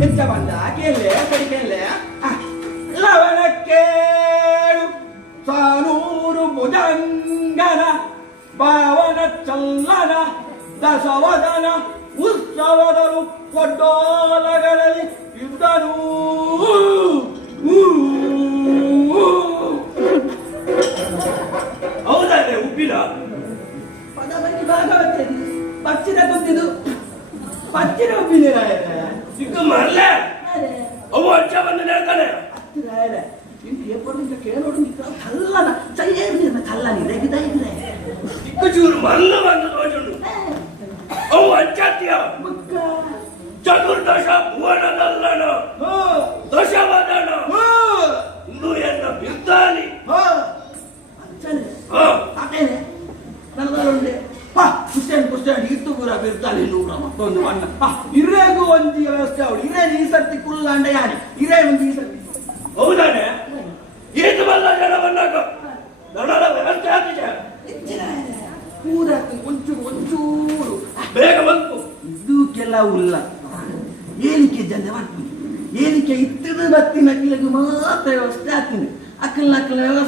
ಎಂತ ಬಂದ ಕೇಳೆ ಕೇಳೆ ಲವಣಕ್ಕೇಳು ಸಾನೂರು ಭುಜಂಗನ ಭಾವನ ಚಲ್ಲನ ದಶವದನ ಉತ್ಸವದನು ಕೊಡ್ಡೋಲಗಳಲ್ಲಿ ಇದ್ದನು. ಹೌದಾದ್ರೆ ಉಪ್ಪಿನ ಪದ ಬಗ್ಗೆ ಭಾಗವತ ಪಚ್ಚಿನ ಗೊತ್ತಿದ್ದು ಪಚ್ಚಿನ ಉಪ್ಪಿನ ಸಿಕ್ಕ ಮರ್ಲೆ ಅವು ಅಚ್ಚ ಬಂದು ಹೇಳ್ತಾನೆ ಕೇಳೋಡು ಕಲ್ಲನ ಕಲ್ಲನಿದೆ ಸಿಕ್ಕ ಚೂರು ಮಲ್ಲ ಬಂದು ತೋಚುಂಡು ಅವು ಅಚ್ಚಾತ್ಯ ಚತುರ್ದಶ ಭುವನದಲ್ಲಣ ದಶವದನ ಇಂದು ಎನ್ನ ಬಿರ್ತಾಲಿ ನನ್ನದಲ್ಲೊಂಡೆ ಕುಸ್ತಾಡಿ ಇತ್ತು ಪೂರ ಬಿರ್ತಾಲಿ ನೂರ ಮತ್ತೊಂದು ಬಣ್ಣ ಇರೇಗೂ ಒಂದು ವ್ಯವಸ್ಥೆ ಅವಳು ಇರೇ ಈ ಸರ್ತಿ ಕುಲ್ಲಾಂಡ ಯಾರಿ ಇರೇ ಒಂದು ಈ ಸರ್ತಿ ಹೌದಾನೆ ಏನು ಬಲ್ಲ ಜನ ಬಂದಾಗ ದನದ ವ್ಯವಸ್ಥೆ ಆಗ್ತಿದೆ ಪೂರ ಒಂಚೂರು ಒಂಚೂರು ಬೇಗ ಬಂತು ಇದಕ್ಕೆಲ್ಲ ಉಲ್ಲ ಏನಿಕೆ ಜನ ಮಾಡ್ತೀನಿ ಏನಿಕೆ ಇತ್ತದ ಬತ್ತಿನ ಅಕ್ಕಲಿಗೆ ಮಾತ್ರ ವ್ಯವಸ್ಥೆ ಆಗ್ತೀನಿ ಅಕ್ಕಲ್ನ ವ್ಯವಸ್ಥೆ